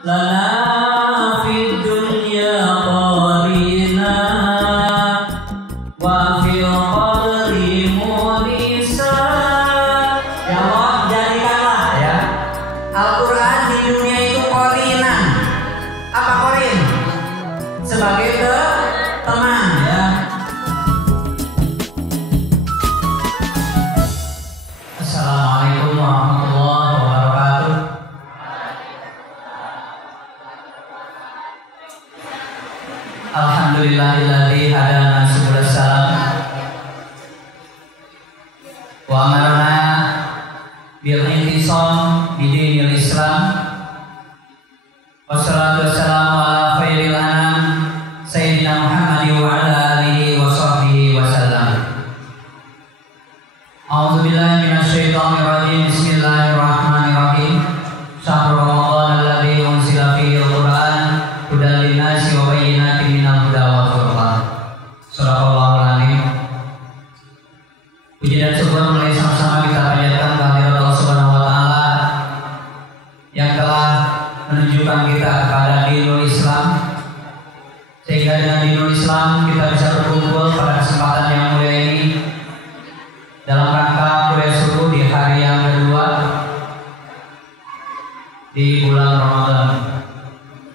lana fid dunya qarina wa fil qadri munisa. Ya Allah, jadikanlah ya Al-Quran di dunia itu qarinan. Apa qarin? Sebagai teman ya. Assalamualaikum warahmatullahi wabarakatuh. Alhamdulillahilladzi hadana subul salam wa amarna bil intisam bidinil Islam. Wassalatu wassalamu ala khairil anam sayyidina Muhammad wa ala alihi wa sahbihi wa sallam. A'udzu billahi minasyaitonir rajim. Bismillahirrahmanirrahim. Syahrul Ramadan alladzi unzila fihi al-Qur'an hudan lin-nasi wa bayyinatin minal huda wal furqan. Shadaqallahul azim. Puji dan syukur mulai sama-sama kita panjatkan kehadirat Allah Subhanahu wa taala yang telah menunjukkan kita kepada dinul Islam, sehingga dengan dinul Islam kita bisa berkumpul pada kesempatan yang mulia ini dalam rangka kuliah subuh di hari yang kedua di bulan Ramadan.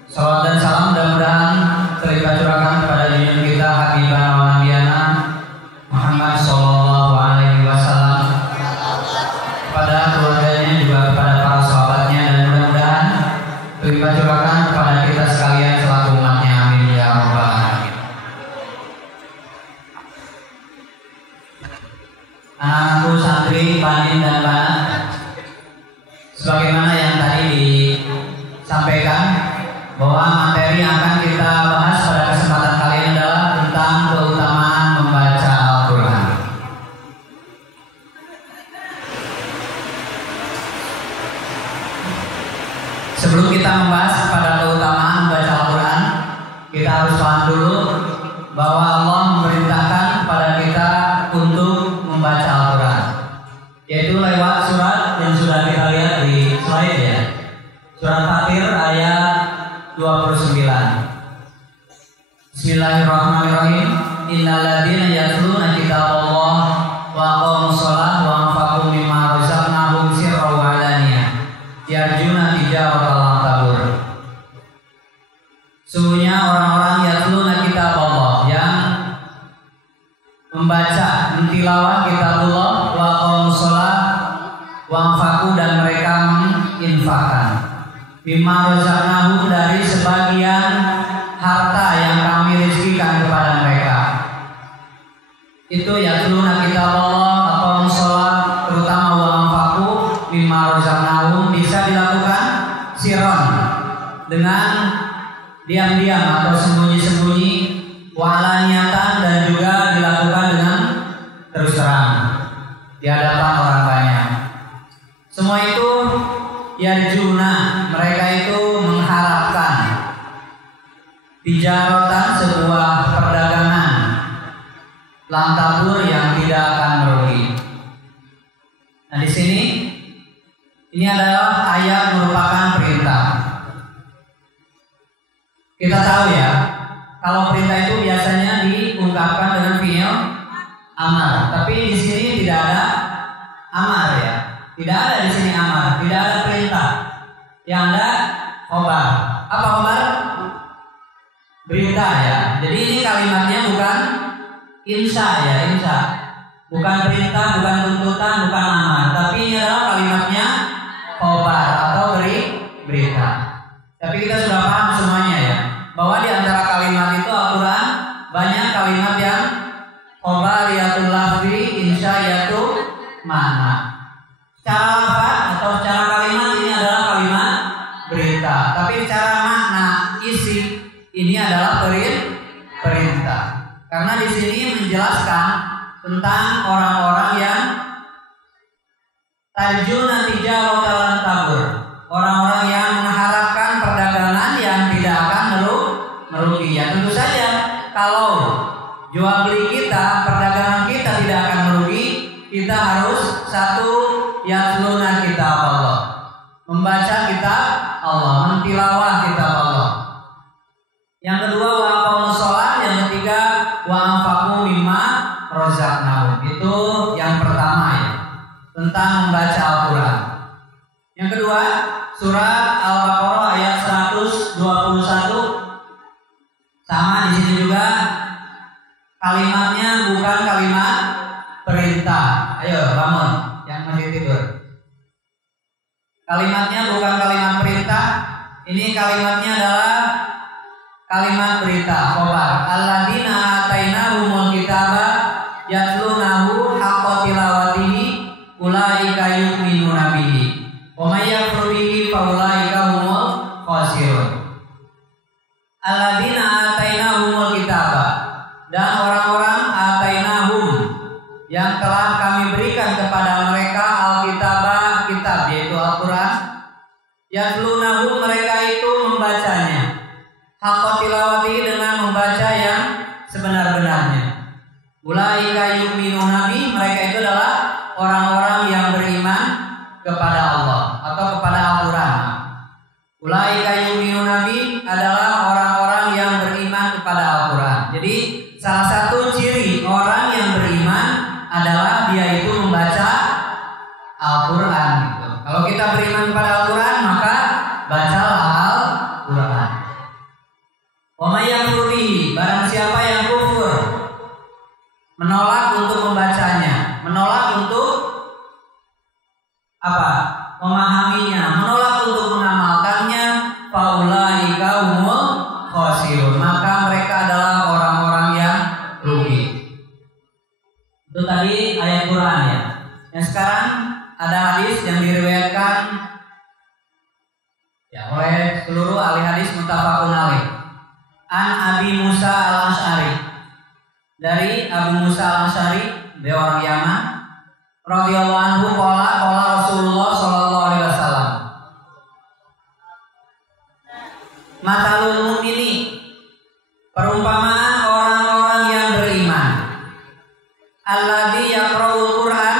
Salawat dan salam mudah-mudahan terlibat curahkan kepada junjungan kita Habibana wa Nabiyana Muhammad sallallahu alaihi wasallam, kepada keluarganya juga kepada para sahabatnya, dan mudah-mudahan terlibat curahkan kepada kita sekalian selaku umatnya. Amin ya rabbal alamin. Anakku santri, panin dan panah, sebagaimana yang tadi disampaikan bahwa materi yang akan kita bahas pada kesempatan kali ini adalah tentang keutamaan membaca Al-Quran. Sebelum kita membahas pada keutamaan membaca Al-Quran, kita harus paham dulu bahwa Allah memerintahkan kepada kita untuk membaca Al-Quran, yaitu lewat surat yang sudah kita lihat di slide ya. Surat Fatir ayat 29. Bismillahirrahmanirrahim. Innalladzina yatluna kitaballah wa aqamus shalah wa anfaqu mimma razaqnahum sirran wa alaniyah yarjuna tijaratan lan tabur. Sungguhnya orang-orang yatluna kitaballah, yang membaca, mentilawah kitabullah, wa aqamus shalah wa anfaqu, dan mereka menginfakkan mimma razaqnahum, dari sebagian harta yang kami rezekikan kepada mereka. Itu yatluna kitaballah, aqamus shalah, terutama wa anfaqu mimma razaqnahum, bisa dilakukan sirron, dengan diam-diam atau sembunyi-sembunyi, wa alaniyatan, dan juga dilakukan dengan terus terang di hadapan orang banyak. Semua itu yarjuna, mereka itu mengharapkan, tijaratan, sebuah perdagangan, lantabur, yang tidak akan merugi. Nah, di sini ini adalah ayat merupakan perintah. Kita tahu ya, kalau perintah itu biasanya diungkapkan dengan fi'il amar, tapi di sini tidak ada amar ya. Tidak ada di sini amar, tidak ada perintah. Yang ada khobar. Apa khobar? Berita ya. Jadi ini kalimatnya bukan insya ya, insya. Bukan perintah, bukan tuntutan, bukan amar, tapi ini adalah kalimatnya khobar atau berita. Tapi kita sudah paham semuanya ya, bahwa di antara kalimat itu Al-Quran banyak kalimat yang khobariyatul lafzi, insyayatul mana. Secara lafaz atau secara kalimat ini adalah kalimat berita, tapi secara makna, isi, ini adalah perintah. Karena di sini menjelaskan tentang orang-orang yang tarjuna tijaratan lan tabur, orang-orang yang mengharapkan perdagangan yang tidak akan merugi. Ya tentu saja kalau jual beli kita, perdagangan kita tidak akan merugi, kita harus satu, yatluna kitab Allah, membaca kitab Allah, mentilawah kitab Allah. Yang kedua wa aqamus shalah, yang ketiga wa anfaqu mimma razaqnahum. Itu yang pertama ya, tentang membaca Al-Qur'an. Yang kedua, surat Al-Baqarah ayat 121. Sama di sini juga kalimatnya bukan kalimat perintah. Ayo bangun yang masih tidur. Kalimatnya bukan kalimat perintah. Ini kalimatnya adalah kalimat berita, khobar. Alladzina atainahumul kitaba yatlunahu haqqa tilawatihi ulaika yu'minuna bihi wa may yakfur bihi fa ulaika humul khasirun. Alladzina atainahumul kitaba, dan orang-orang atainahum yang telah kami berikan kepada mereka alkitabah, kitab yaitu Al-Qur'an. Yatlunahu, mereka itu membacanya, haqqa tilawati, dengan membaca yang sebenar-benarnya. Ulaika yu'minuna bihi, mereka itu adalah orang-orang yang beriman kepada Allah atau kepada Al-Qur'an. Ulaika yu'minuna bihi adalah orang-orang yang beriman kepada Al-Qur'an. Jadi salah satu ciri orang yang beriman adalah dia itu membaca Al-Qur'an gitu. Kalau kita beriman kepada Al-Qur'an, maka bacalah Al-Qur'an. Wa may yakfur bihi, barang siapa yang kufur, menolak untuk membacanya, menolak untuk apa? Memahaminya, menolak untuk mengamalkannya, faulaika humul khasirun, maka mereka adalah orang-orang yang rugi. Itu tadi ayat Quran ya. Yang sekarang ada hadis yang diriwayatkan ya oleh seluruh ahli hadis muttafaqun alaih. An Abi Musa al-Asy'ari, dari Abu Musa al-Asy'ari, beliau orang Yaman, radhiyallahu anhu, qala Rasulullah sallallahu alaihi wasallam, matalul mu'mini, perumpamaan orang-orang yang beriman, alladzi yaqra'ul Qur'an,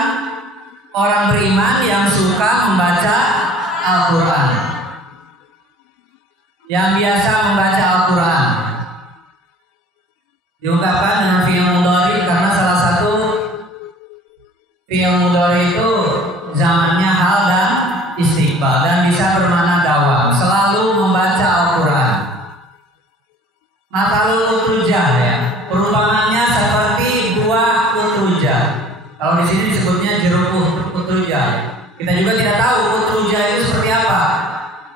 orang beriman yang suka membaca Al-Qur'an, yang biasa membaca Al-Qur'an. Diungkapkan dengan fi'il mudhari karena salah satu fi'il mudhari itu zamannya hal dan istiqbal dan bisa bermakna dawam, selalu membaca Al-Qur'an. Matalul utrujah ya, perumpamannya seperti buah utrujah. Kalau di sini disebutnya jeruk utrujah. Kita juga tidak tahu utrujah itu seperti apa,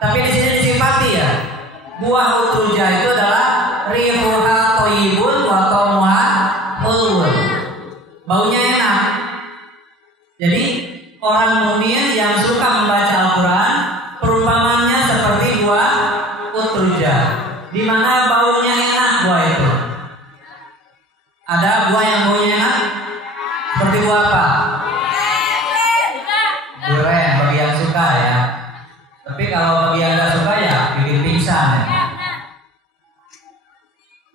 tapi di sini disifati ya. Buah utrujah itu adalah rihuha thayyibun wa ta'muha hulwun. Baunya enak. Jadi orang mukmin yang suka membaca Al-Qur'an, perumpamannya seperti buah utrujah, di mana baunya enak buah itu. Ada buah yang baunya enak? Seperti buah apa? Durian bagi yang suka ya. Tapi kalau bagi yang tidak suka ya bikin pingsan ya.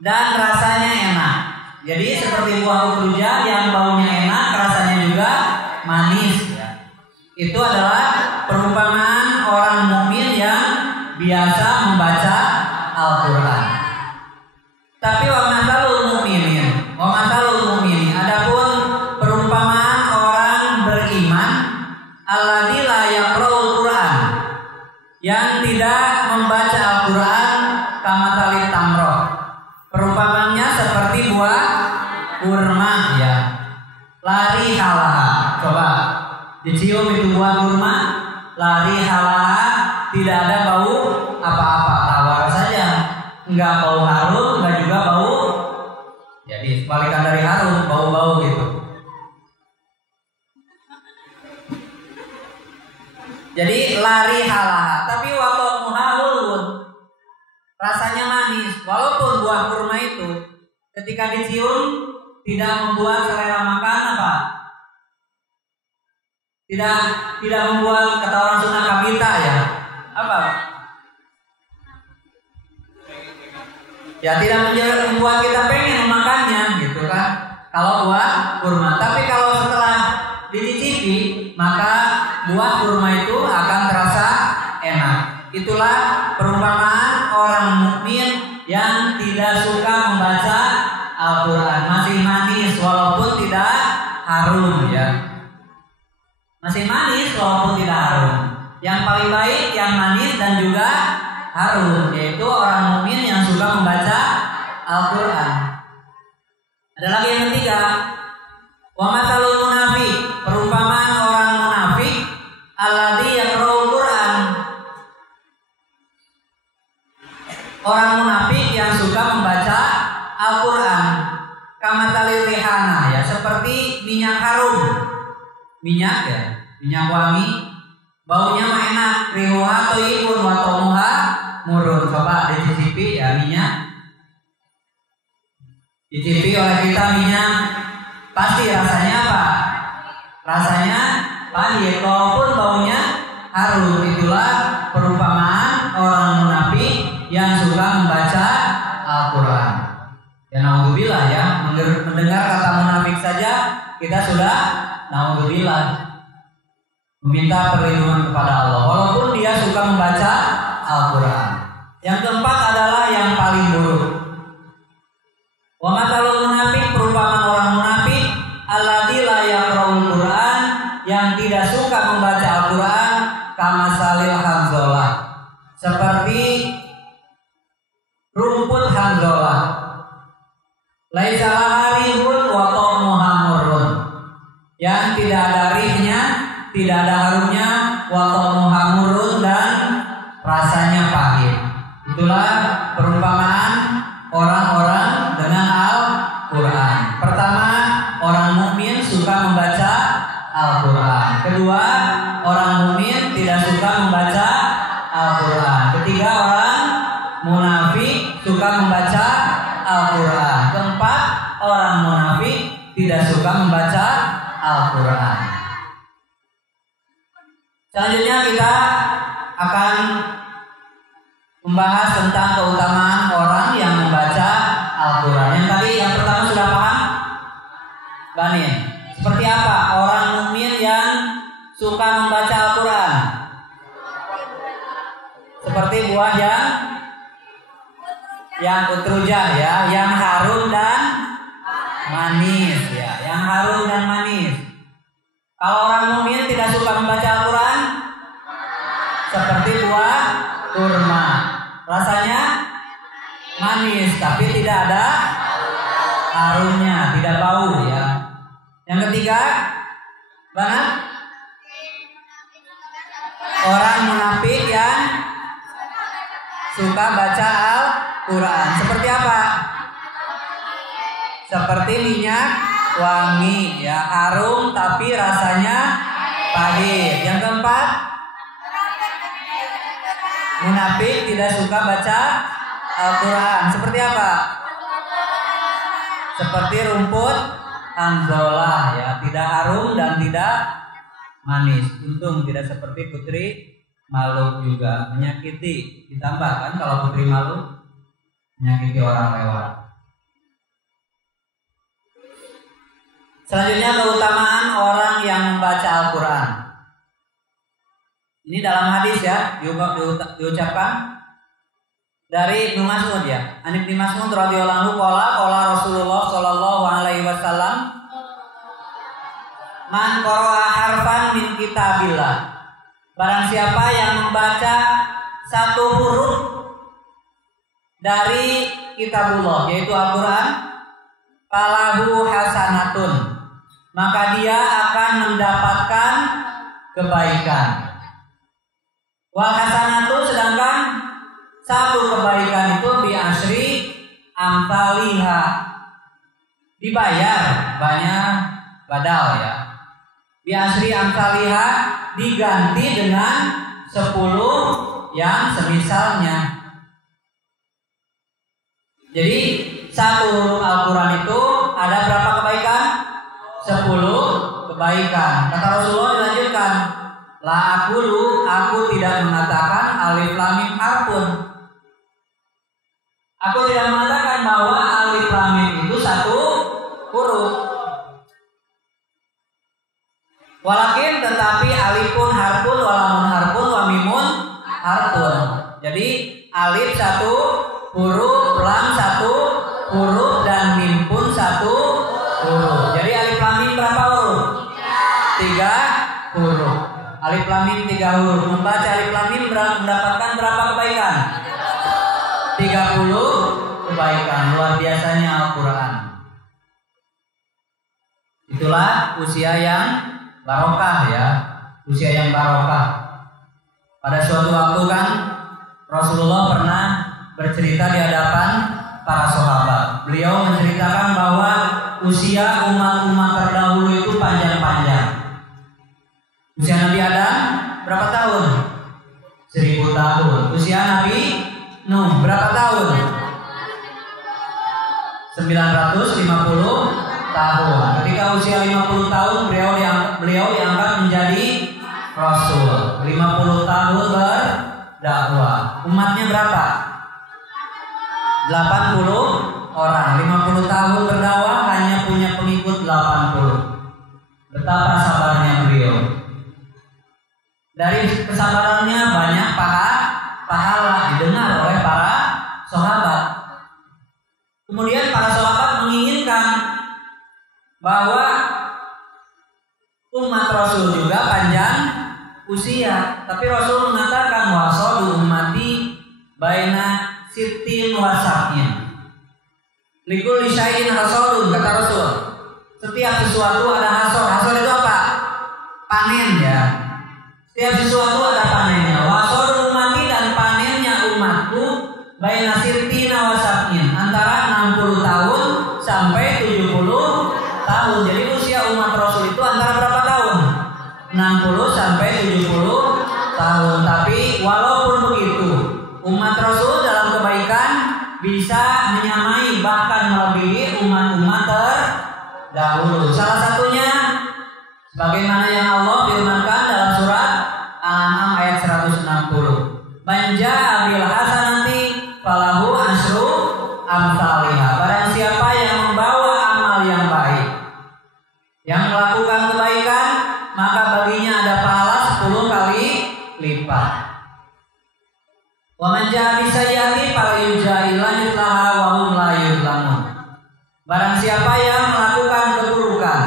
Dan rasanya enak. Jadi seperti buah utrujah yang baunya enak, rasanya juga manis ya. Itu adalah perumpamaan orang mukmin yang biasa membaca Al-Qur'an. Tapi wa mathalul mu'minin, adapun perumpamaan orang beriman, alladzi la yaqra'ul Qur'an, yang tidak membaca Al-Qur'an, kamathalit tamroh, perumpamannya seperti buah kurma ya. Lari halaha, coba dicium itu buah kurma, lari halaha, tidak ada bau apa-apa, tawar saja, enggak bau harum, enggak juga bau, jadi sebalikan dari harum, bau-bau gitu. Jadi lari halaha, tapi waktu muhalun, rasanya manis. Walaupun buah kurma itu ketika dicium tidak membuat selera makan apa? Tidak membuat, kata orang Sunda, kabita ya. Apa? Ya tidak membuat kita pengen memakannya gitu kan. Kalau buah kurma, tapi kalau setelah dicicipi maka buah kurma itu akan terasa enak. Itulah perumpamaan orang mukmin yang tidak suka membaca Al-Quran. Masih manis walaupun tidak harum ya. Masih manis walaupun tidak harum. Yang paling baik yang manis dan juga harum, yaitu orang mukmin yang suka membaca Al-Quran. Ada lagi yang ketiga, wa matsalul munafiq, perumpamaan orang munafik alladzi yaqra'ul Quran. Orang munafik yang suka membaca Al-Quran, kamatsalil rihana ya, seperti minyak harum. Minyak ya, minyak wangi, baunya mah enak, rihuha thayyibun wa ta'muha murun. Coba dicicipi ya minyak. Dicicipi oleh kita minyak, pasti rasanya apa? Rasanya pahit walaupun baunya harum. Itulah perumpamaan orang munafik yang suka membaca Al-Quran. Ya naudzubillah ya, mendengar kata munafik saja kita sudah naudzubillah, meminta perlindungan kepada Allah walaupun dia suka membaca Al-Quran. Yang keempat adalah yang paling buruk. Wa matsalul munafik, perumpamaan orang munafik alladzi la yaqra'ul Quran, yang tidak suka membaca Al-Quran, kamasalil hanzalah, seperti rumput hanzalah. Laisa laha rihun wa ta'muha murrun, yang tidak ada rihnya, tidak ada harumnya, wa ta'muha murrun, dan rasanya pahit. Itulah perumpamaan orang-orang dengan Al-Quran. Pertama, orang mukmin suka membaca Al-Quran. Kedua, orang mukmin tidak suka membaca Al-Quran. Ketiga, orang munafik suka membaca Al-Quran. Keempat, orang munafik tidak suka membaca Al-Quran. Selanjutnya kita akan membahas tentang keutamaan orang yang membaca Al-Quran. Yang tadi yang pertama sudah paham? Bani, seperti apa orang mukmin yang suka membaca Al-Quran? Seperti buah yang utrujah ya, yang harum dan manis ya, yang harum dan manis. Kalau orang mukmin tidak suka membaca Al-Quran, seperti buah kurma, rasanya manis tapi tidak ada harumnya, tidak bau ya. Yang ketiga, mana? Orang munafik yang suka baca Al-Quran. Seperti apa? Seperti minyak wangi ya, harum tapi rasanya pahit. Yang keempat, munafik tidak suka baca Al-Quran. Seperti apa? Seperti rumput hanzalah ya, tidak harum dan tidak manis. Untung tidak seperti putri Maluk juga, menyakiti. Ditambah kan kalau putri Maluk menyakiti orang lewat. Selanjutnya keutamaan orang yang membaca Al-Quran. Ini dalam hadis ya, diucapkan dari Ibnu Mas'ud ya. An Ibnu Mas'ud radhiyallahu anhu qala Rasulullah sallallahu alaihi wasallam, man qara'a harfan min kitabillah, barang siapa yang membaca satu huruf dari kitabullah yaitu Al-Quran, falahu hasanatun, maka dia akan mendapatkan kebaikan. Wal hasanatu, sedangkan satu kebaikan itu bi asyri amthaliha, dibayar banyak badal ya. Bi asyri amthaliha, diganti dengan 10 yang semisalnya. Jadi satu huruf Al-Quran itu ada berapa kebaikan? 10 kebaikan. Kata Rasulullah dilanjutkan, la aqulu, aku tidak mengatakan alif lam mim harfun. Aku tidak mengatakan bahwa alif lam mim itu satu huruf. Walakin, tetapi alifun harfun, walamun harfun, wa mimun harfun. satu huruf, lam satu huruf, dan mim pun satu huruf. Jadi alif lam mim berapa huruf? 3 huruf. Alif lam mim 3 huruf. Membaca alif lam mim mendapatkan berapa kebaikan? 30 kebaikan. Luar biasanya Al-Quran. Itulah usia yang barokah ya. Usia yang barokah. Pada suatu waktu kan Rasulullah pernah bercerita di hadapan para sahabat. Beliau menceritakan bahwa usia umat-umat terdahulu itu panjang-panjang. Usia Nabi Adam berapa tahun? 1000 tahun. Usia Nabi Nuh berapa tahun? 950 tahun. Ketika usia 50 tahun beliau diangkat menjadi Rasul. 50 tahun berdakwah. Umatnya berapa? 80 orang. 50 tahun berdakwah hanya punya pengikut 80. Betapa sabarnya beliau. Dari kesabarannya banyak pahala didengar oleh para sahabat. Kemudian para sahabat menginginkan bahwa umat Rasul juga panjang usia, tapi Rasul mengatakan wasadu ummati baina sittin wasab'in. Likul syai'in hasadun, kata Rasul. Setiap sesuatu ada hasad. Hasad itu apa? Panen ya. Setiap sesuatu ada panennya. Wasadu ummati, dan panennya umatku baina sittin wasab'in, antara 60 tahun sampai 70 tahun. Jadi usia umat Rasul itu antara berapa tahun? 60 sampai 70 tahun. Tapi walaupun begitu, umat Rasul dalam kebaikan bisa menyamai bahkan melebihi umat-umat terdahulu. Salah satunya sebagaimana yang Allah firmankan dalam surat Al-An'am ayat 160. Man jaa bil hasanati falahu asyru amsalihha. Barang siapa yang membawa amal yang baik, yang melakukan kebaikan, maka baginya ada pahala 10 kali lipat. Wa man jaa bisayyi'ati falyujza'iha mithlaha wa hum la yuzlamun. Barang siapa yang melakukan keburukan,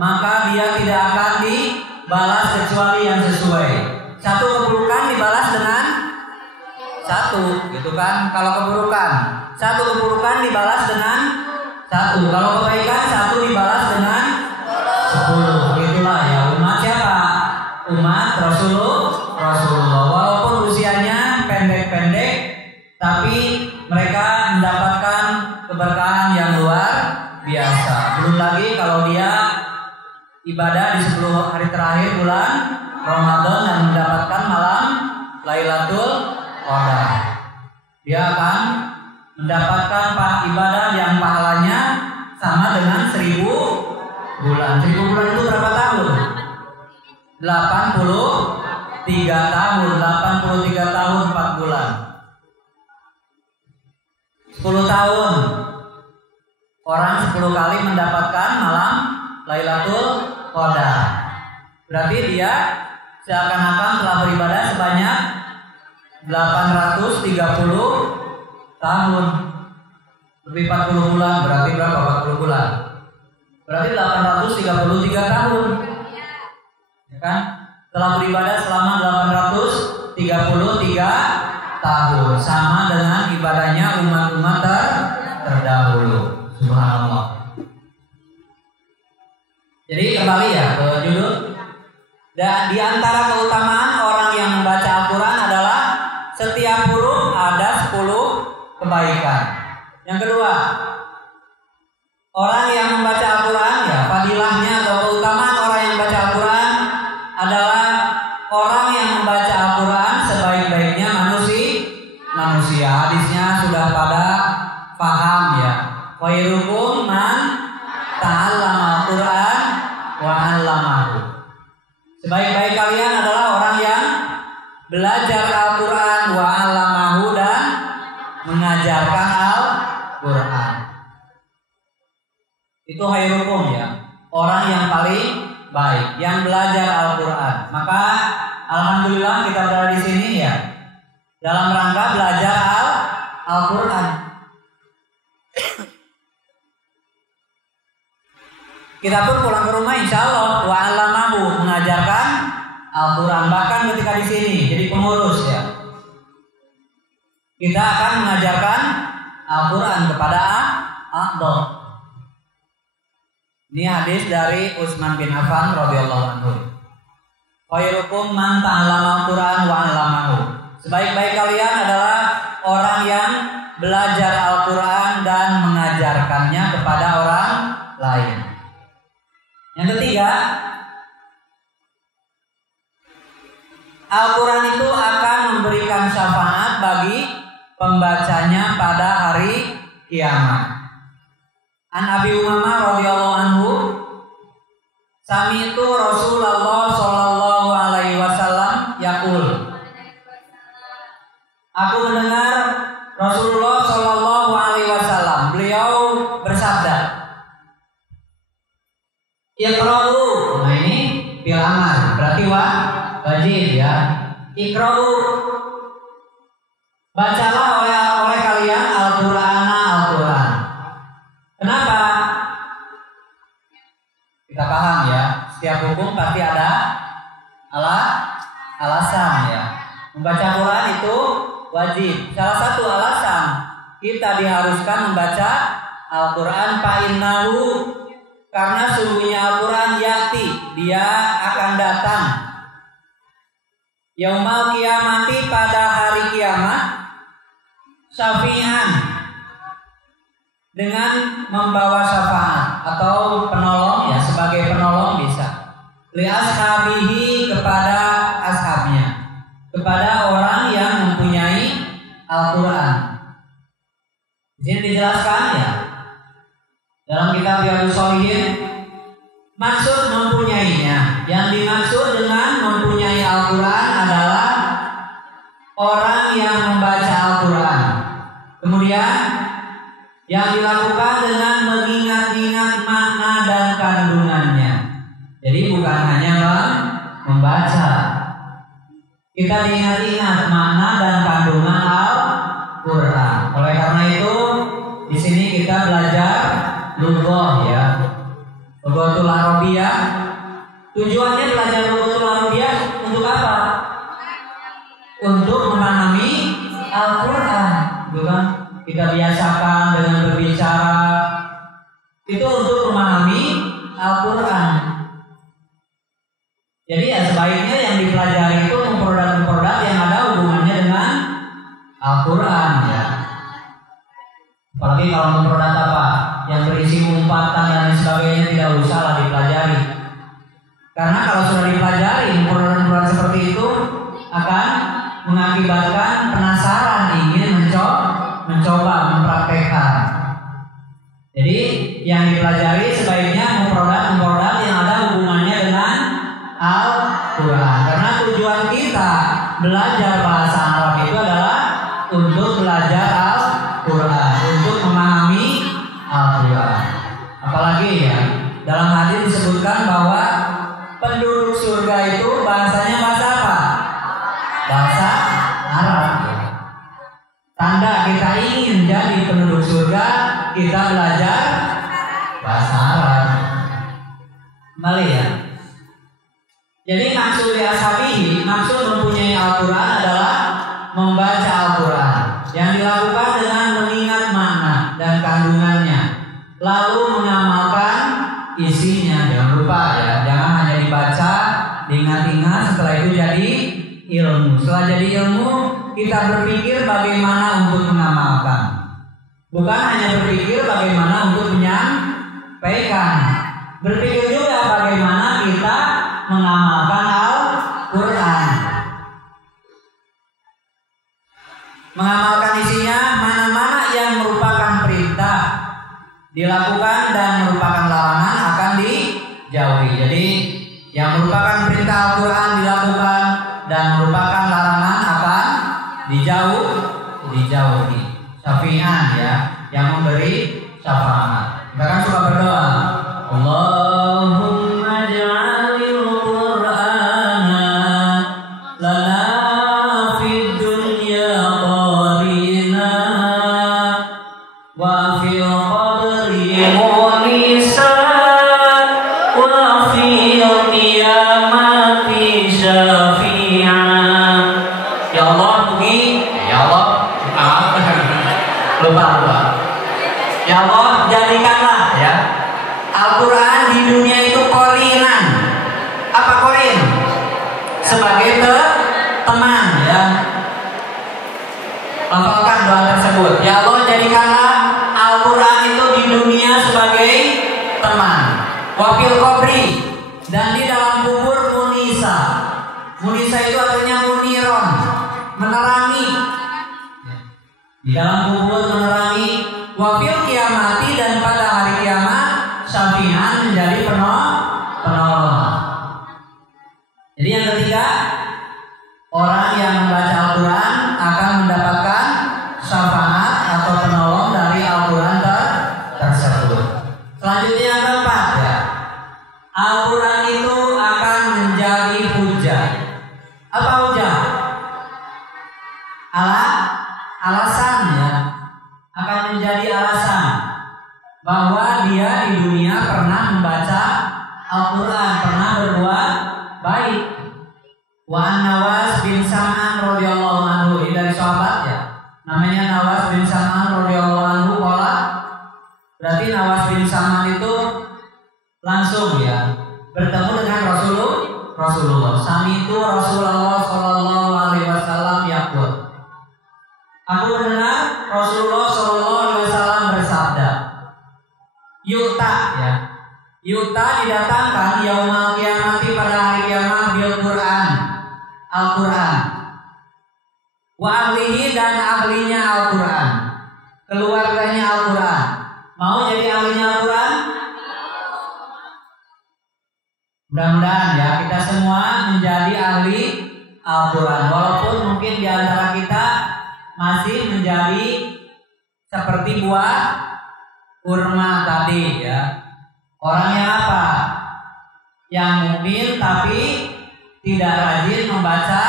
maka dia tidak akan dibalas kecuali yang sesuai. Satu keburukan dibalas dengan satu, gitu kan? Kalau keburukan, satu keburukan dibalas dengan satu. Kalau kebaikan, satu dibalas dengan 10. Itulah ya umat siapa? Umat Rasulullah. Walaupun usianya pendek-pendek, tapi mereka mendapatkan keberkahan yang luar biasa. Belum lagi kalau dia ibadah di 10 hari terakhir bulan Ramadan dan mendapatkan malam Lailatul Qadar, dia akan mendapatkan ibadah yang pahalanya sama dengan 1000 bulan. 1000 bulan itu berapa tahun? 83 tahun. 83 tahun 4 bulan. 10 tahun. Orang 10 kali mendapatkan malam Lailatul Qadar. Berarti dia seakan-akan telah beribadah sebanyak 830 tahun. Lebih 40 bulan. Berarti berapa? 40 bulan. Berarti 833 tahun. Ya kan? Telah beribadah selama 833 tahun. Sama dengan ibadahnya umat-umat terdahulu. Subhanallah. Jadi kembali ya ke judul. Dan di antara keutamaan orang yang membaca Al-Quran adalah setiap huruf ada 10 kebaikan. Yang kedua, orang yang membaca Al-Quran, ya fadilahnya atau keutamaan orang yang membaca Al-Quran adalah orang yang membaca Al-Quran sebaik-baiknya manusia. Hadisnya sudah pada paham ya. Khairukum man ta'allama Al-Quran wa 'allamahu. Sebaik-baik kalian adalah orang yang belajar Al-Quran wa 'allamahu, dan mengajarkan Al-Quran. Itu khairukum ya, orang yang paling baik, yang belajar Al-Quran. Maka alhamdulillah kita berada di sini ya dalam rangka belajar Al-Quran. Kita pun pulang ke rumah insya Allah wa'alamahu, mengajarkan Al-Quran. Bahkan ketika di sini jadi pengurus ya, kita akan mengajarkan Al-Quran kepada A'dha. Ini hadis dari Utsman bin Affan radhiyallahu anhu. Khairukum man ta'allama Al-Quran wa 'allamahu. Sebaik-baik kalian adalah orang yang belajar Al-Quran dan mengajarkannya kepada orang lain. Yang ketiga, Al-Quran itu akan memberikan syafaat bagi pembacanya pada hari kiamat. An Abi Umamah radhiyallahu anhu, sami'tu Rasulullah sallallahu alaihi wasallam yaqul. Aku mendengar Rasulullah sallallahu alaihi wasallam, beliau bersabda, Iqra'u. Nah ini fil amar, berarti wajib ya. Iqra'u, bacalah oleh kalian Al-Quran. Kenapa? Kita paham ya, setiap hukum pasti ada alasan ya. Membaca Quran itu wajib. Salah satu alasan kita diharuskan membaca Al-Quran fa'innahu, karena sungguhnya Al-Quran yati, dia akan datang. Yaumal kiamati, pada hari kiamat, syafi'an, dengan membawa syafaat atau penolong ya, sebagai penolong bisa. Li ashabihi, kepada ashabnya, kepada orang yang mempunyai Al-Quran. Di sini dijelaskan ya dalam kitab Riyadhus Shalihin, maksud mempunyainya. Yang dimaksud dengan mempunyai Al-Quran adalah orang yang membaca Al-Quran, kemudian yang dilakukan dengan mengingat-ingat makna dan kandungannya. Jadi bukan hanya membaca, kita diingat-ingat makna dan kandungan Al-Quran. Oleh karena itu, di sini kita belajar lughah ya, lughatul Arabiyah. Tujuannya belajar lughatul Arabiyah untuk apa? Untuk memahami Al-Quran, bukan? Kita biasakan dengan berbicara itu untuk memahami Al-Quran. Jadi ya sebaiknya yang dipelajari itu memproduk yang ada hubungannya dengan Al-Quran ya. Apalagi kalau memproduk apa yang berisi umpatan dan sebagainya, tidak usahlah dipelajari. Karena kalau sudah dipelajari memproduk seperti itu akan mengakibatkan penasaran, ingin mencoba mempraktekkan. Jadi yang dipelajari sebaiknya memproduk yang ada hubungannya dengan Al-Quran. Karena tujuan kita belajar bahasa Arab itu adalah untuk belajar Al-Quran, untuk memahami Al-Quran. Apalagi ya, dalam hadis disebutkan bahwa penduduk surga itu bahasanya bahasa apa? Bahasa Arab. Tanda kita ingin jadi penduduk surga, kita belajar bahasa Arab. Kembali ya. Jadi maksud di ashabihi, maksud mempunyai Al-Quran adalah membaca Al-Quran yang dilakukan dengan mengingat makna dan kandungannya, lalu mengamalkan isinya. Jangan lupa ya, jangan hanya dibaca, diingat-ingat, setelah itu jadi ilmu. Setelah jadi ilmu, kita berpikir bagaimana untuk mengamalkan, bukan hanya berpikir bagaimana untuk menyampaikan, berpikir juga bagaimana kita mengamalkan Al-Quran, mengamalkan isinya, mana-mana yang merupakan perintah dilakukan dan merupakan larangan akan dijauhi. Jadi yang merupakan perintah Al-Quran dilakukan dan merupakan larangan akan dijauhi. Syafi'an ya, yang memberi syafaat. Kita kan suka berdoa, Allahumma ja'alil Qur'ana lana fid dunya qarina wa fil qabri munisa wa fil qiyamati syafi'a. Ya Allah, bumi, ya Allah, lupa. Ya Allah, jadikanlah ya Al-Quran di dunia itu qorinan. Apa qorin? Sebagai teman ya. Lafalkan doa tersebut. Ya Allah, jadikanlah Al-Quran itu di dunia sebagai teman. Wafil qabri, dan di dalam kubur munisa. Munisa itu artinya muniron, menerangi. Di dalam kubur menerangi. Wafil kiamati, dan pada hari kiamat syafi'an, menjadi penolong. Jadi yang ketiga, orang yang membaca Al-Quran akan mendapatkan syafaat atau penolong dari Al-Quran tersebut. Selanjutnya yang keempat ya, Al-Quran itu akan menjadi hujah. Apa hujah? Alasan ya, akan menjadi alasan bahwa dia di dunia pernah membaca Al-Quran, pernah berbuat baik. Wa Nawas bin Sam'an radhiyallahu anhu, ini dari sahabat ya, namanya Nawas bin Sam'an radhiyallahu anhu. Berarti Nawas bin Sam'an itu langsung ya bertemu dengan Rasulullah. Sami itu Rasulullah sallallahu alaihi wasallam yaqul, aku mendengar Rasulullah sallallahu alaihi wasallam bersabda, yuta ya, yuta didatangkan yaumul qiyamati, pada hari kiamat, bil Quran, Al-Quran, wa ahlihi, dan ahlinya Al-Quran, keluarganya Al-Quran. Mau jadi ahlinya Al-Quran? Mudah-mudahan ya kita semua menjadi ahli Al-Quran. Walaupun mungkin di antara kita masih menjadi seperti buah kurma tadi ya. Orangnya apa? Yang mukmin tapi tidak rajin membaca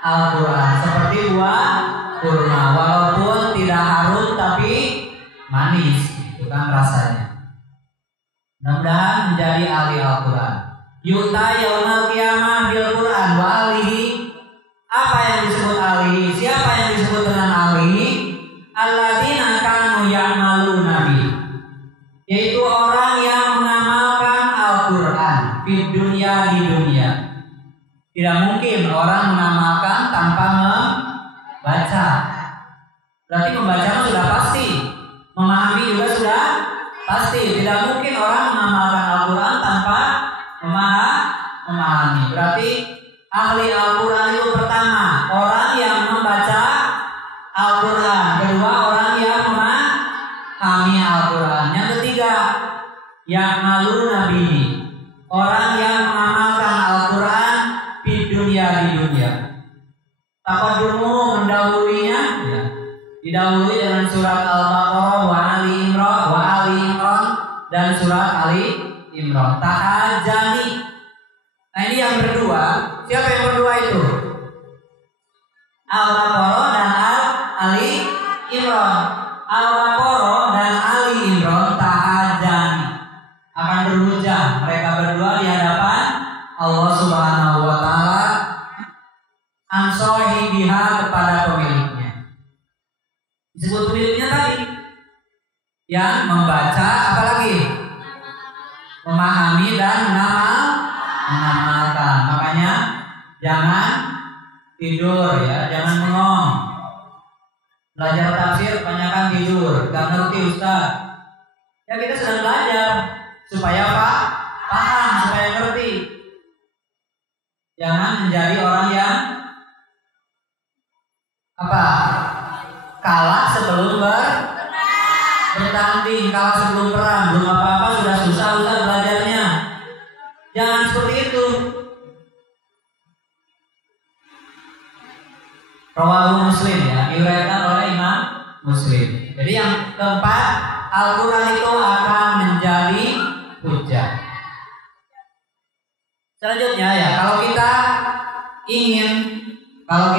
Al-Quran, seperti buah kurma, walaupun tidak harus tapi manis, itu kan rasanya. Mudah-mudahan menjadi ahli Al-Quran. Yuta yaumul qiyamah bil Quran wa alihi. Apa yang disebut ahli? Siapa yang disebut dengan ahli? Alladzina kanu ya'maluna bi, yaitu orang yang mengamalkan Al-Quran di dunia. Tidak mungkin orang mengamalkan tanpa membaca. Berarti membaca sudah pasti, memahami juga sudah pasti. Tidak mungkin orang mengamalkan Al-Quran tanpa memahami. Berarti ahli Al-Quran itu pertama orang yang membaca Al-Quran, kedua orang yang memahami Al-Quran, yang ketiga ya'malun nabi, orang yang mengamalkan Al-Quran di dunia. Taqaddumu, mendahulunya ya, didahului dengan surat Al-Baqarah, wa Ali Imran, dan surat Ali Imran. Tahajani. Nah ini yang berdua. Siapa yang berdua itu? Al-Baqarah dan Ali Imran. Al-Baqarah dan Ali Imran tahajani, akan berhujah mereka berdua di hadapan Allah Subhanahu wa taala, ansohibiha, kepada pemiliknya. Disebut pemiliknya tadi yang membaca, apalagi memahami dan mengamalkan. Makanya jangan tidur ya, jangan bengong. Belajar tafsir kebanyakan tidur, gak ngerti Ustaz. Ya kita sedang belajar supaya paham, supaya ngerti. Jangan menjadi orang yang kalah sebelum bertanding, kalah sebelum perang. Belum apa-apa sudah susah Ustaz belajarnya. Jangan seperti itu. Rawahu Muslim ya, diriwayatkan oleh Imam Muslim. Jadi yang keempat, Al-Quran itu akan menjadi hujah. Selanjutnya ya, kalau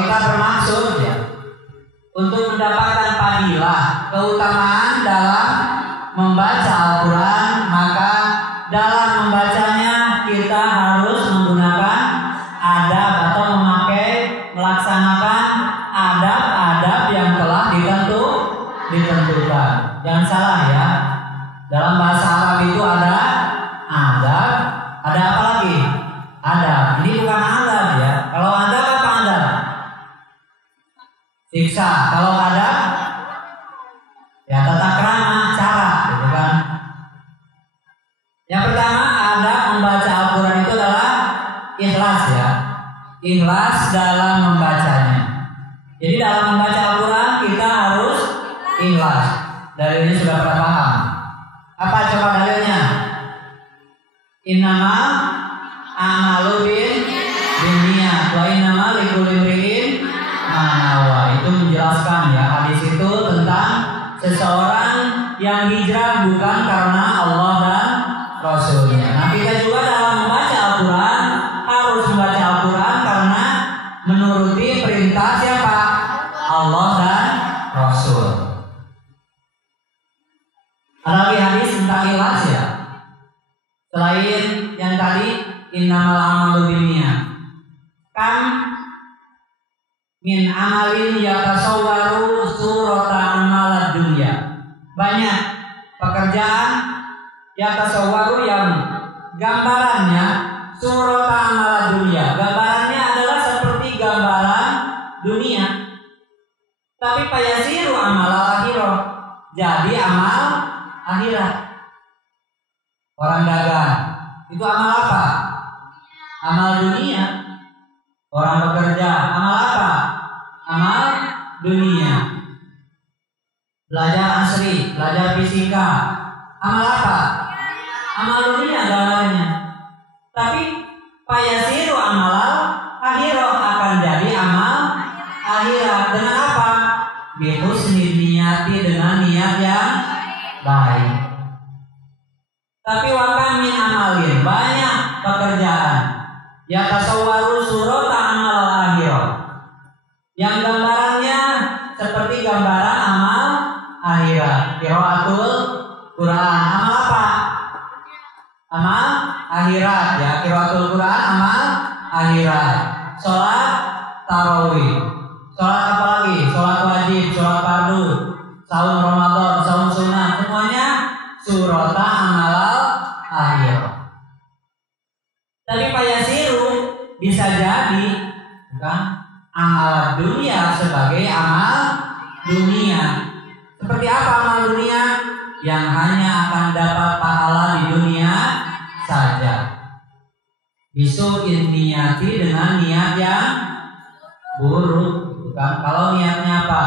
kita bermaksud ya untuk mendapatkan fadilah, keutamaan dalam membaca Al-Quran, maka dalam membacanya kita harus menggunakan adab atau melaksanakan adab-adab yang telah ditentukan. Jangan salah ya. Dalam bahasa Arab itu ada adab, ada apa lagi? Adab. Ini bukan adab ya. Kalau adab apa adab? Siksa. Kalau adab ya tata krama, cara, gitu kan. Yang pertama, adab membaca Al-Quran itu adalah ikhlas ya. Ikhlas dalam membacanya. Jadi dalam membaca Al-Quran kita harus ikhlas. Dari ini sudah pernah paham. Apa coba dalilnya? Innamal a'malu binniyat wa innamal likulli imri'in ma nawa. Itu menjelaskan ya, hadis itu tentang seseorang yang hijrah bukan karena Allah dan Rasulnya. Nah, kita juga dalam membaca Al-Quran harus membaca Al-Quran karena menuruti perintah siapa? Allah dan Rasul. Ada lagi hadis tentang ikhlas ya. Selain yang tadi innamal a'malu binniyat. Kam min amalin yatasawwaru surata amalad dunya. Banyak pekerjaan yatasawwaru yang gambarannya surata amalad dunya. Gambarannya adalah seperti gambaran dunia. Tapi fayasiru amal akhirah. Jadi amal akhirat. Orang dagang itu amal apa? Amal dunia. Orang bekerja amal apa? Amal dunia. Belajar asri, belajar fisika, amal apa? Amal dunia gambarnya. Tapi fayasiru amal akhirat akan jadi amal akhirat. Dengan apa? Bihusni niyati, dengan niat yang baik. Tapi wakam min amalin, banyak pekerjaan yatasawwaru surata amal akhirah, yang gambarannya seperti gambaran amal akhirat. Qiraatul Quran amal apa? Amal akhirat ya. Qiraatul Quran amal akhirat. Salat tarawih, salat apa lagi? Salat wajib, salat fardu, saum Ramadan, saum sunnah, semuanya surata amal akhirah. Tapi fayasiru bisa jadi bukan amal dunia sebagai amal dunia. Seperti apa amal dunia? Yang hanya akan dapat pahala di dunia saja. Bisu'in niyati, dengan niat yang buruk, bukan? Kalau niatnya apa?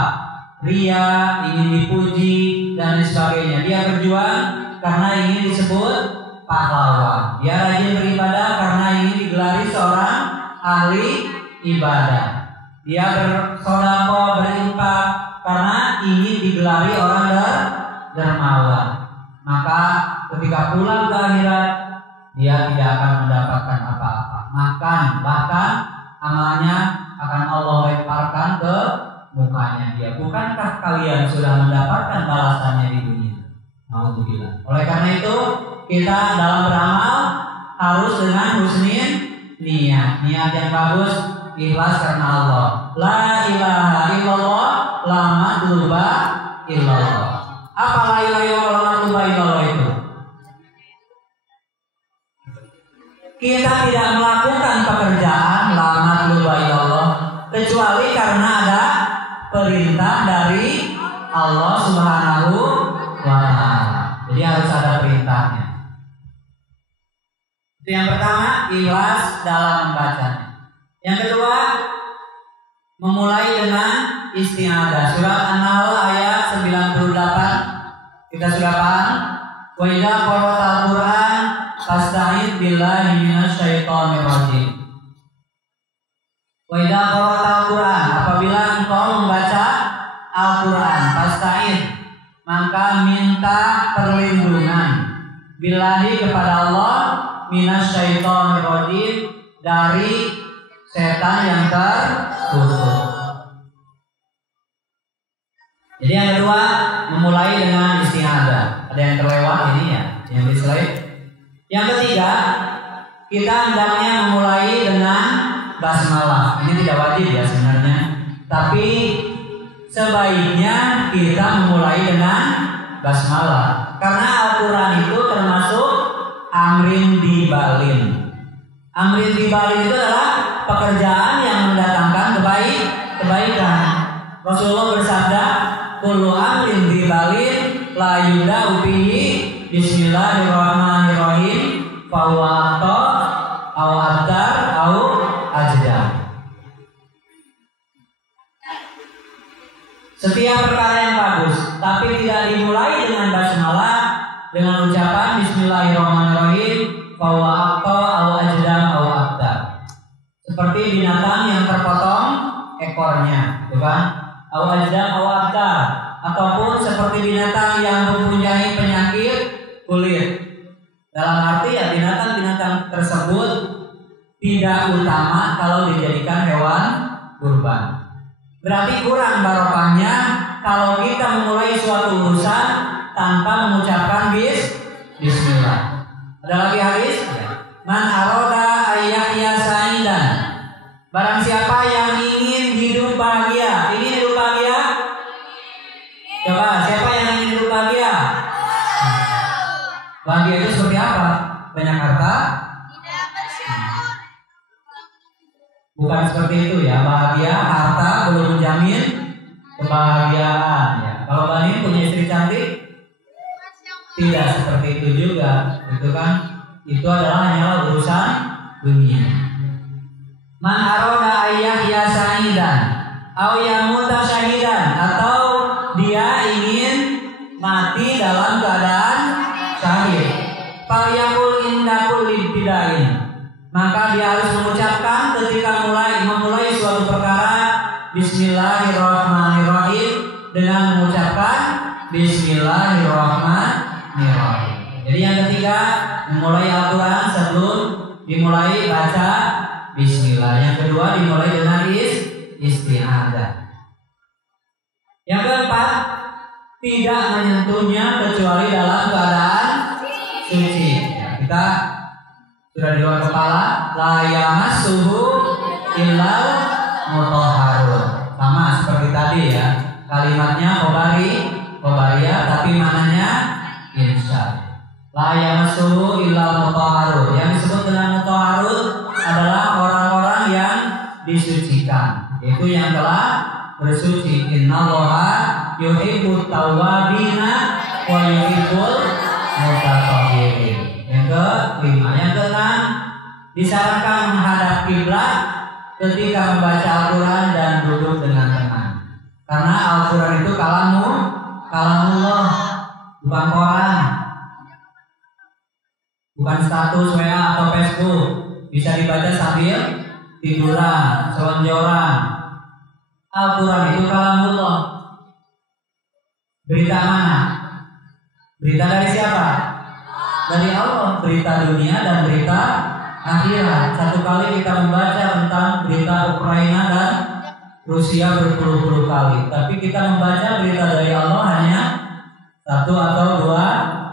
Ria, ingin dipuji dan sebagainya. Dia berjuang karena ingin disebut pahlawan. Dia rajin beribadah karena ingin digelari seorang ahli ibadah. Dia bersedekah, berinfak karena ingin digelari orang dermawan. Maka ketika pulang ke akhirat, dia tidak akan mendapatkan apa-apa. Bahkan amalnya akan Allah lemparkan ke mukanya dia. Bukankah kalian sudah mendapatkan balasannya di dunia? Alhamdulillah. Oleh karena itu kita dalam beramal harus dengan husnin niat yang bagus, ikhlas karena Allah. La ilaha illallah, la madluba illallah. Apa la ilaha illallah, la madluba illallah itu? Kita tidak melakukan pekerjaan la madluba illallah kecuali karena ada perintah dari Allah Subhanahu wa ta'ala. Jadi harus ada perintahnya. Itu yang pertama, ikhlas dalam membacanya. Yang kedua, memulai dengan isti'adzah. Surat An-Nahl ayat 98. Kita sudah paham. Wa idza qara'tal Qur'an fasta'idz billahi minasyaitonir rajim. Wa idza qara'tal Qur'an, apabila engkau membaca Al-Qur'an, fasta'idz, maka minta perlindungan billahi kepada Allah minasyaitonir rajim, dari setan yang terkutuk. Jadi yang kedua, memulai dengan isti'adzah. Ada yang terlewat ini ya, yang di slide. Yang ketiga, kita hendaknya memulai dengan basmalah. Ini tidak wajib ya sebenarnya, tapi sebaiknya kita memulai dengan basmalah. Karena Al-Quran itu termasuk amrin dibalin. Amrin dibalin itu adalah pekerjaan yang mendatangkan kebaikan. Rasulullah bersabda, kullu amrin dibalin la yuda'u bihi bismillahirrahmanirrahim fahuwa atta au adar au ajdam. Setiap perkara yang bagus tapi tidak dimulai dengan basmalah, dengan ucapan bismillahirrahmanirrahim, fahuwa atta au ajdam au adar. Seperti binatang yang terpotong ekornya, bukan? Au ajdam au adar, ataupun seperti binatang yang mempunyai penyakit kulit. Dalam arti ya binatang-binatang tersebut tidak utama kalau dijadikan hewan kurban. Berarti kurang barokahnya kalau kita memulai suatu urusan tanpa mengucapkan bismillah. Ada lagi hadis? Man aroda ayyahya sa'idan. Barang siapa yang ingin hidup bahagia. Ingin hidup bahagia? Coba, siapa yang ingin hidup bahagia? Bahagia itu seperti apa? Banyak harta? Bukan seperti itu ya. Bahagia, harta belum menjamin kebahagiaan ya. Kalau Bani punya istri cantik, tidak seperti itu juga, itu kan? Itu adalah hanyalah urusan dunia. Man aroda ayyahya sa'idan au yamuta syahidan, atau dia ingin mati dalam keadaan syahid. Falyaqul inda kulli bidain, maka dia harus mengucapkan ketika memulai suatu perkara bismillahirrahmanirrahim, dengan mengucapkan bismillahirrahmanirrahim. Jadi yang ketiga, memulai Al-Quran sebelum dimulai baca bismillah. Yang kedua, dimulai dengan isti'adzah. Yang keempat, tidak menyentuhnya kecuali dalam keadaan suci. Ya, kita sudah di luar kepala, la yamassuhu illal mutahharun. Sama seperti tadi ya, kalimatnya khobariyah tapi maknanya insya. La yamassuhu illal mutahharun. Yang disebut dengan mutahharun adalah orang-orang yang disucikan, itu yang telah bersuci. Innallaha yuhibbut tawwabina wa yuhibbul mutatahhirin. Yang kelima, yang keenam, disarankan menghadap kiblat ketika membaca Al-Quran dan duduk dengan tenang. Karena Al-Quran itu kalamullah, bukan koran, bukan status WA atau Facebook, bisa dibaca sambil tiduran, selonjoran. Al-Quran itu kalamullah. Berita mana? Berita dari siapa? Dari Allah. Berita dunia dan berita akhirat. Satu kali kita membaca tentang berita Ukraina dan Rusia berpuluh-puluh kali, tapi kita membaca berita dari Allah hanya satu atau dua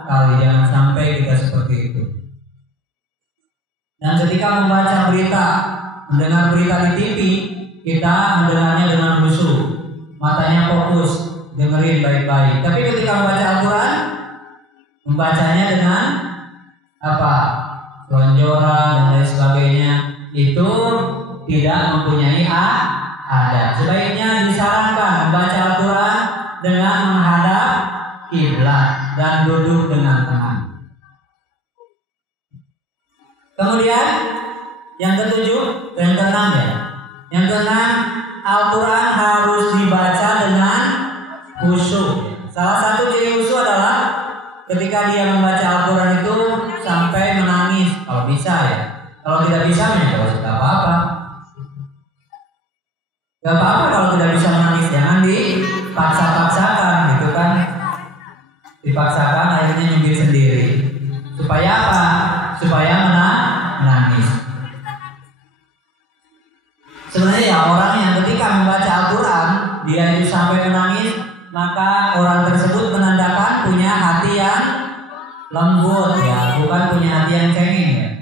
kali. Jangan sampai kita seperti itu. Dan ketika membaca berita, mendengar berita di TV, kita mendengarnya dengan khusyuk, matanya fokus, dengerin baik-baik. Tapi ketika membaca Al-Quran, membacanya dengan apa? Selonjoran dan lain sebagainya, itu tidak mempunyai adab. Sebaiknya disarankan membaca Al-Quran dengan menghadap kiblat dan duduk dengan tenang. Kemudian yang ketujuh dan keenam ya. Yang keenam, Al-Quran harus dibaca dengan khusyuk. Salah satu ciri khusyuk adalah ketika dia membaca Al-Quran itu sampai menangis, kalau bisa ya. Kalau tidak bisa, ya tidak apa-apa. Gak apa-apa kalau tidak bisa menangis, jangan dipaksa-paksakan gitu kan. Dipaksakan akhirnya nyubit sendiri. Supaya apa? Supaya menangis. Sebenarnya ya, orang yang ketika membaca Al-Quran dia itu sampai menangis, maka lembut ya, bukan punya hati yang cengeng ya.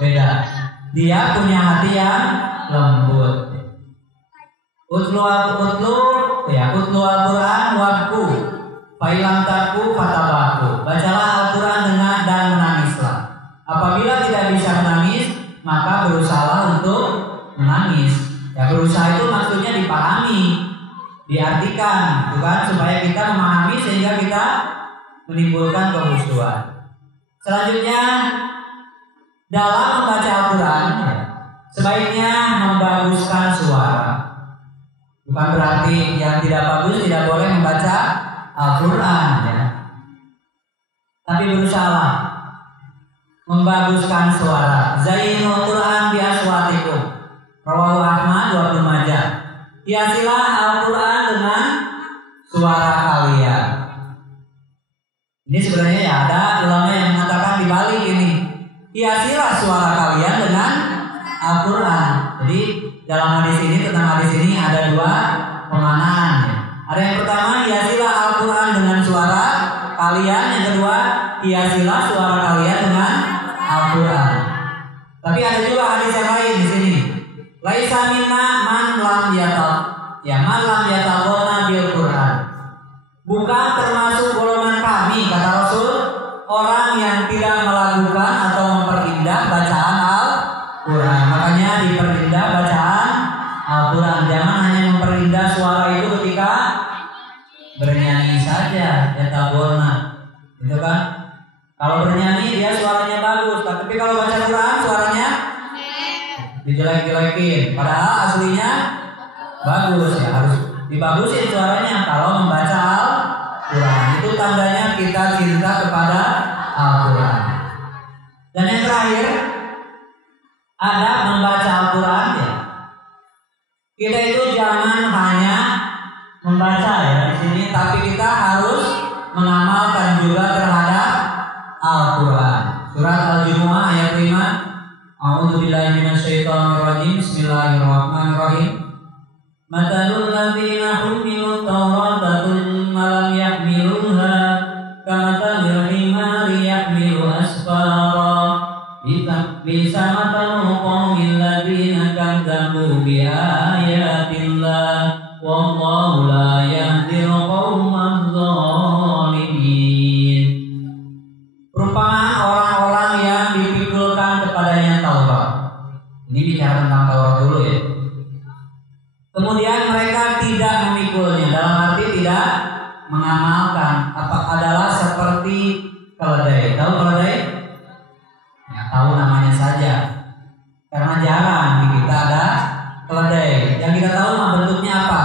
Beda. Dia punya hati yang lembut. Utlu Al-Quran wabku, failam taku fatabaku. Bacalah Al-Quran dan menangislah. Apabila tidak bisa menangis, maka berusaha untuk menangis. Ya, berusaha itu maksudnya dipahami, diartikan, bukan supaya kita memahami sehingga kita menimbulkan kehusuan. Selanjutnya, dalam membaca Al-Quran sebaiknya membaguskan suara. Bukan berarti yang tidak bagus tidak boleh membaca Al-Quran ya. Tapi berusaha membaguskan suara. Zainul Quran bi aswatikum. Rawahu Ahmad wa Ibnu Majah. Hiasilah Al-Quran dengan suara kalian. Ini sebenarnya ya ada ulama yang mengatakan dibalik ini. Hiasilah suara kalian dengan Al-Quran. Jadi dalam hadis ini, tentang hadis ini ada dua pemaknaan. Ada yang pertama, hiasilah Al-Quran dengan suara kalian. Yang kedua, hiasilah suara kalian dengan Al-Quran. Tapi ada juga hadis yang lain di sini. Laisa minna man lam yataghanna bil Quran. Bukan termasuk golongan kami, kata Rasul, orang yang tidak melakukan atau memperindah bacaan Al-Quran. Makanya diperindah bacaan Al-Quran. Jangan hanya memperindah suara itu ketika bernyanyi saja, yataghanna. Itu kan? Kalau bernyanyi dia suaranya bagus, tapi kalau baca Quran suaranya dijelek-jelekin. Padahal aslinya bagus ya, harus dibagusin suaranya kalau membaca Al-Quran. Itu tandanya kita cinta kepada Al-Quran. Dan yang terakhir, adab membaca Al-Quran ya. Kita itu jangan hanya membaca ya di sini, tapi kita harus mengamalkan juga terhadap Al-Quran. Surat Al-Jumu'ah ayat 5. A'udzubillahi minasyaitonirrajim. Bismillahirrahmanirrahim. Matalul ladzina humilut tawrata tsumma lam yahmiluha kamathalil himari yahmilu asfara. Bisa matalul qaumil ladzina kadzdzabu bi ayatillah wallahu la yahdil qaumadz dzalimin. Perumpamaan orang-orang yang dipikulkan kepadanya Taurat. Ini bicara tentang Taurat dulu ya. Kemudian mereka tidak memikulnya, dalam arti tidak mengamalkan. Adalah seperti keledai. Tahu keledai? Ya, tahu namanya saja. Karena jarang di kita ada keledai. Yang kita tahu bentuknya apa?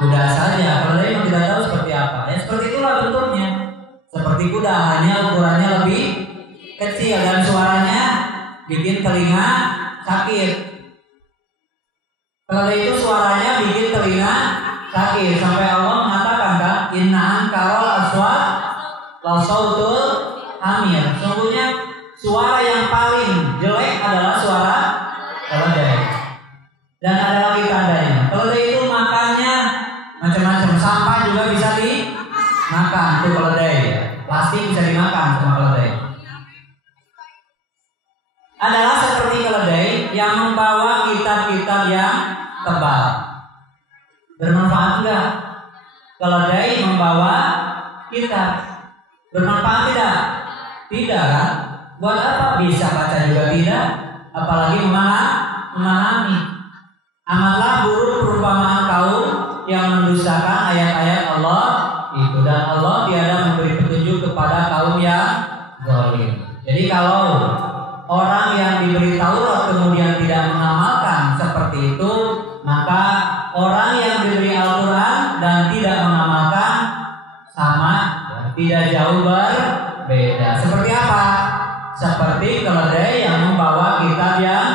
Kuda saja. Keledai yang tidak tahu seperti apa. Ya seperti itulah bentuknya. Seperti kuda, hanya ukurannya lebih kecil dan suaranya bikin telinga sakit. Keledai itu suaranya bikin telinga sakit. Sampai Allah mengatakan kan, inna ankarol aswat la sautul hamir. Sungguhnya suara yang paling jelek adalah suara keledai. Dan ada lagi tandanya. Keledai itu makannya macam-macam. Sampah juga bisa dimakan. Itu keledai. Plastik bisa dimakan sama keledai. Adalah seperti keledai yang membawa kitab-kitab yang tebal. Bermanfaat enggak? Keledai membawa kitab. Bermanfaat tidak? Tidak kan? Buat apa? Bisa baca juga tidak? Apalagi memahami. Amatlah buruk perumpamaan kaum yang mendustakan ayat-ayat Allah itu, dan Allah tiada memberi petunjuk kepada kaum yang zalim. Jadi kalau orang yang diberi Taurat kemudian tidak mengamalkan seperti itu, maka orang yang diberi Al-Quran dan tidak mengamalkan sama, tidak jauh berbeda. Seperti apa? Seperti keledai yang membawa kitab yang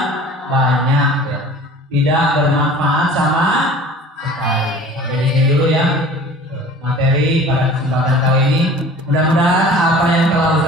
banyak, ya. Tidak bermanfaat sama sekali. Sampai di sini dulu ya materi pada kesempatan kali ini. Mudah-mudahan apa yang telah